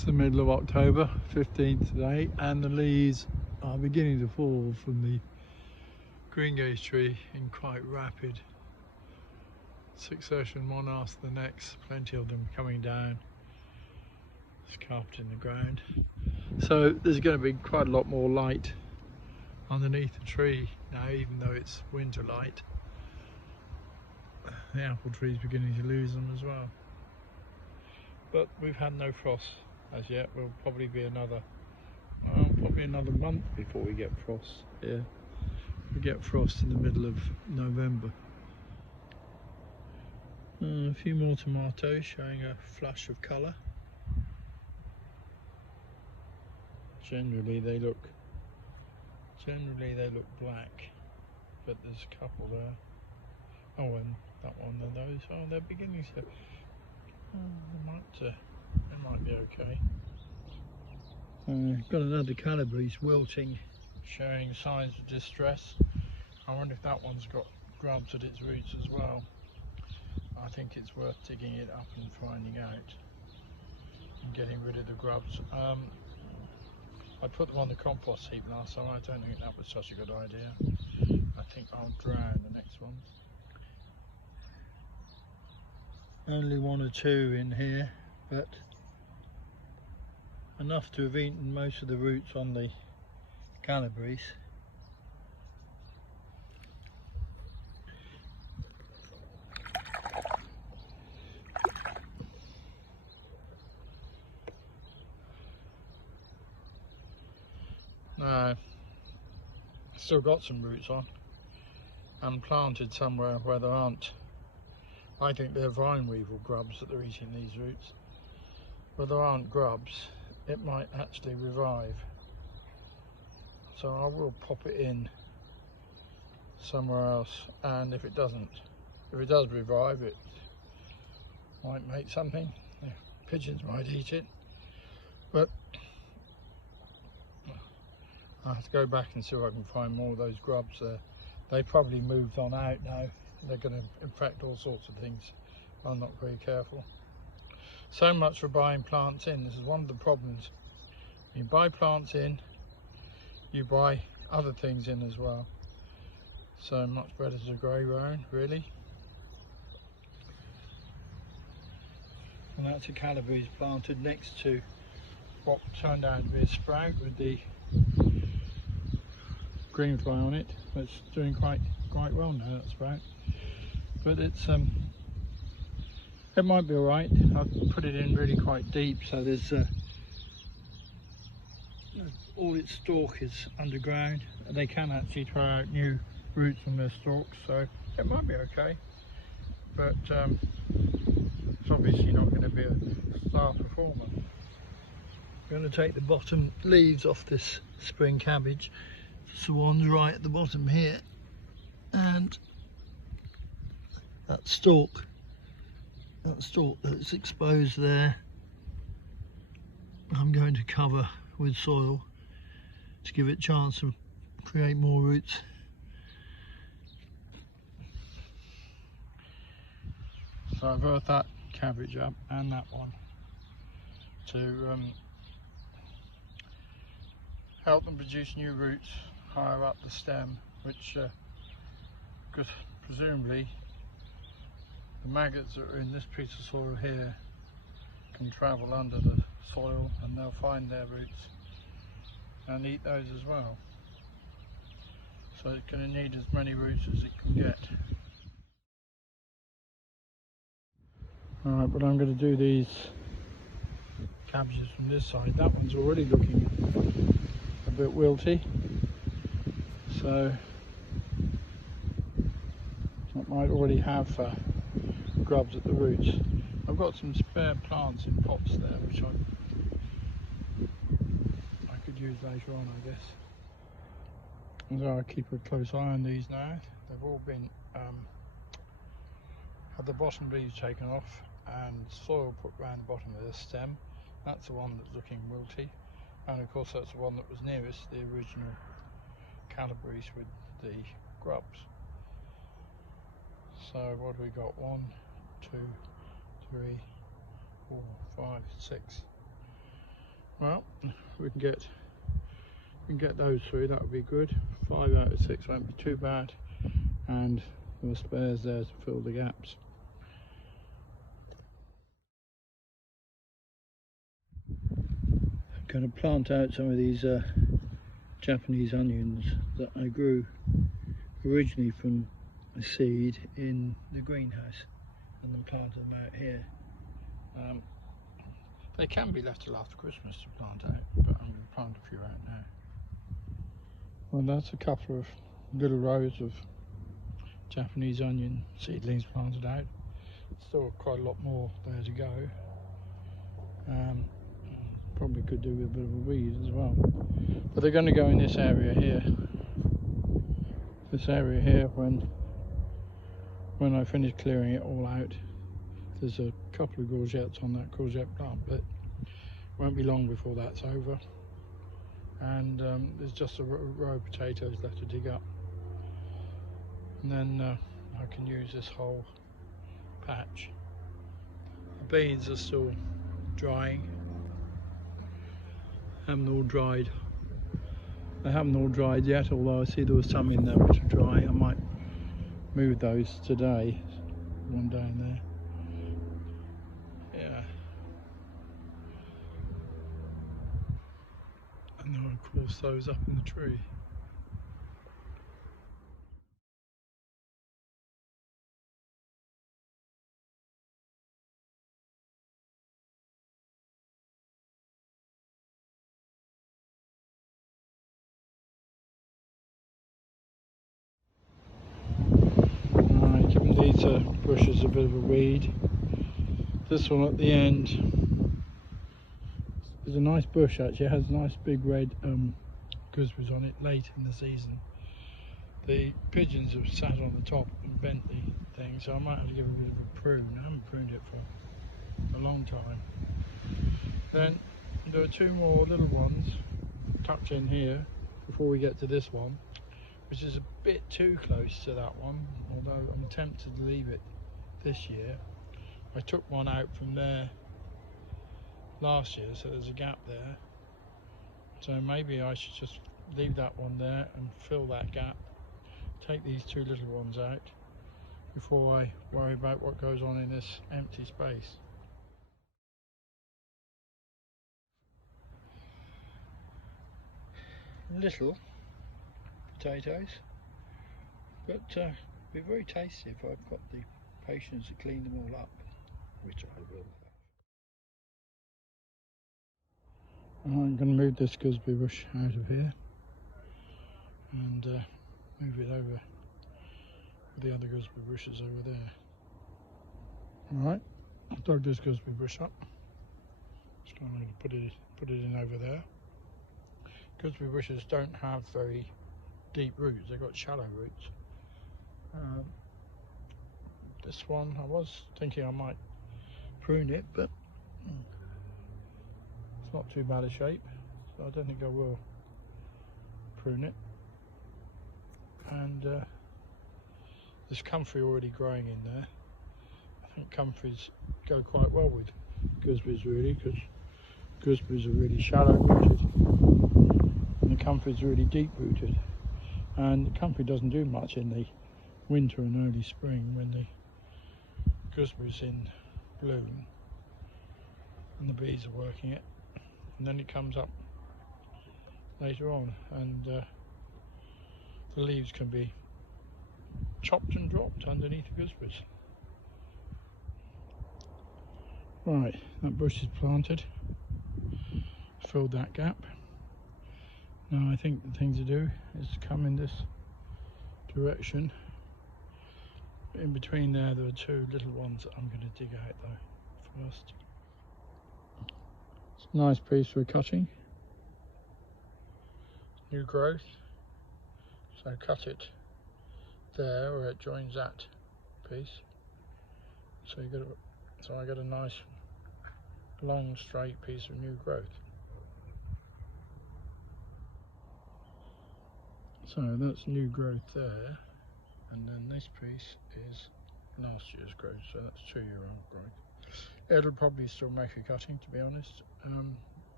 It's the middle of October, 15th today, and the leaves are beginning to fall from the greengage tree in quite rapid succession, one after the next. Plenty of them coming down, carpeting the ground. So there's going to be quite a lot more light underneath the tree now, even though it's winter light. The apple tree is beginning to lose them as well. But we've had no frost as yet. We'll probably be another month before we get frost here. We get frost in the middle of November. A few more tomatoes showing a flush of colour. Generally they look black, but there's a couple there. Oh, and that one and those. Oh, they're beginning to. They might be okay. Got another calabrese wilting, showing signs of distress. I wonder if that one's got grubs at its roots as well. I think it's worth digging it up and finding out and getting rid of the grubs. I put them on the compost heap last time. I don't think that was such a good idea. I think I'll drown the next one. Only one or two in here, but enough to have eaten most of the roots on the calabrese. No, still got some roots on and planted somewhere where there aren't. I think they're vine weevil grubs that are eating these roots. Where there aren't grubs, it might actually revive. So I will pop it in somewhere else, and if it does revive, it might make something. Yeah, pigeons might eat it, but I have to go back and see if I can find more of those grubs there. They probably moved on out now. They're going to infect all sorts of things. I'm not very careful. So much for buying plants in. This is one of the problems. You buy plants in, you buy other things in as well. So much better to grow your own, really. And that's a calabrese planted next to what turned out to be a sprout with the green fly on it. It's doing quite well now, that sprout. But it's it might be alright. I've put it in really quite deep, so there's all its stalk is underground, and they can actually throw out new roots from their stalks, so it might be okay. But it's obviously not going to be a star performer. I'm going to take the bottom leaves off this spring cabbage. It's the ones right at the bottom here, and that stalk that's exposed there, I'm going to cover with soil to give it a chance to create more roots. So I've earthed that cabbage up and that one to help them produce new roots higher up the stem, which because presumably the maggots that are in this piece of soil here can travel under the soil and they'll find their roots and eat those as well. So it's going to need as many roots as it can get. Alright, but I'm going to do these cabbages from this side. That one's already looking a bit wilty, so that might already have grubs at the roots. I've got some spare plants in pots there which I could use later on, I guess. And so I'll keep a close eye on these now. They've all been had the bottom leaves taken off and soil put around the bottom of the stem. That's the one that's looking wilty, and of course that's the one that was nearest the original calabrese with the grubs. So what have we got? 1, 2, 3, 4, 5, 6. Well, we can get those through, that would be good. 5 out of 6 won't be too bad, and there are spares there to fill the gaps. I'm going to plant out some of these Japanese onions that I grew originally from a seed in the greenhouse, and then planted them out here. They can be left till after Christmas to plant out, but I'm going to plant a few out now. Well, that's a couple of little rows of Japanese onion seedlings planted out. Still quite a lot more there to go. Probably could do with a bit of a weed as well. But they're going to go in this area here. This area here, when I finish clearing it all out. There's a couple of courgettes on that courgette plant, but it won't be long before that's over. And there's just a row of potatoes left to dig up. And then I can use this whole patch. The beans are still drying. Haven't all dried. They haven't all dried yet, although I see there was some in there which are dry. I might move those today. One down there. Yeah. And then of course those up in the tree. Alright, giving these bushes a bit of a weed. This one at the end is a nice bush actually. It has nice big red gooseberries on it late in the season. The pigeons have sat on the top and bent the thing, so I might have to give it a bit of a prune. I haven't pruned it for a long time. Then there are 2 more little ones tucked in here before we get to this one, which is a bit too close to that one, although I'm tempted to leave it this year. I took one out from there last year, so there's a gap there. So maybe I should just leave that one there and fill that gap. Take these 2 little ones out before I worry about what goes on in this empty space. Little potatoes, but be very tasty if I've got the patience to clean them all up, which I will have. I'm going to move this gooseberry bush out of here and move it over with the other gooseberry bushes over there. Alright, I've dug this gooseberry bush up. Just going to put it in over there. Gooseberry bushes don't have very deep roots, they've got shallow roots. This one, I was thinking I might prune it, but it's not too bad a shape, so I don't think I will prune it. And there's comfrey already growing in there. I think comfreys go quite well with gooseberries really, because gooseberries are really shallow rooted and the comfrey's really deep rooted. And the comfrey doesn't do much in the winter and early spring when the gooseberry's in bloom and the bees are working it, and then it comes up later on, and the leaves can be chopped and dropped underneath the gooseberries. Right, that bush is planted, filled that gap. Now I think the thing to do is to come in this direction. In between there are 2 little ones that I'm going to dig out though first. It's a nice piece for cutting. New growth. So cut it there where it joins that piece. So I get a nice long straight piece of new growth. So that's new growth there, and then this piece is last year's growth, so that's 2-year-old growth. It'll probably still make a cutting, to be honest.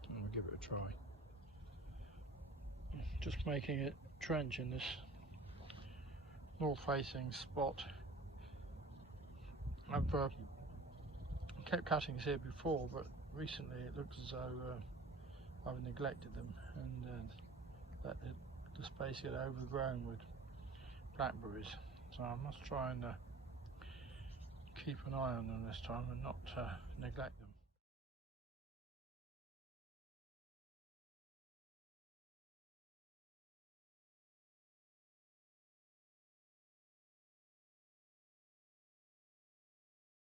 and we'll give it a try. Just making a trench in this north facing spot. I've kept cuttings here before, but recently it looks as though I've neglected them and let the space get overgrown with blackberries. So I must try and keep an eye on them this time and not neglect them.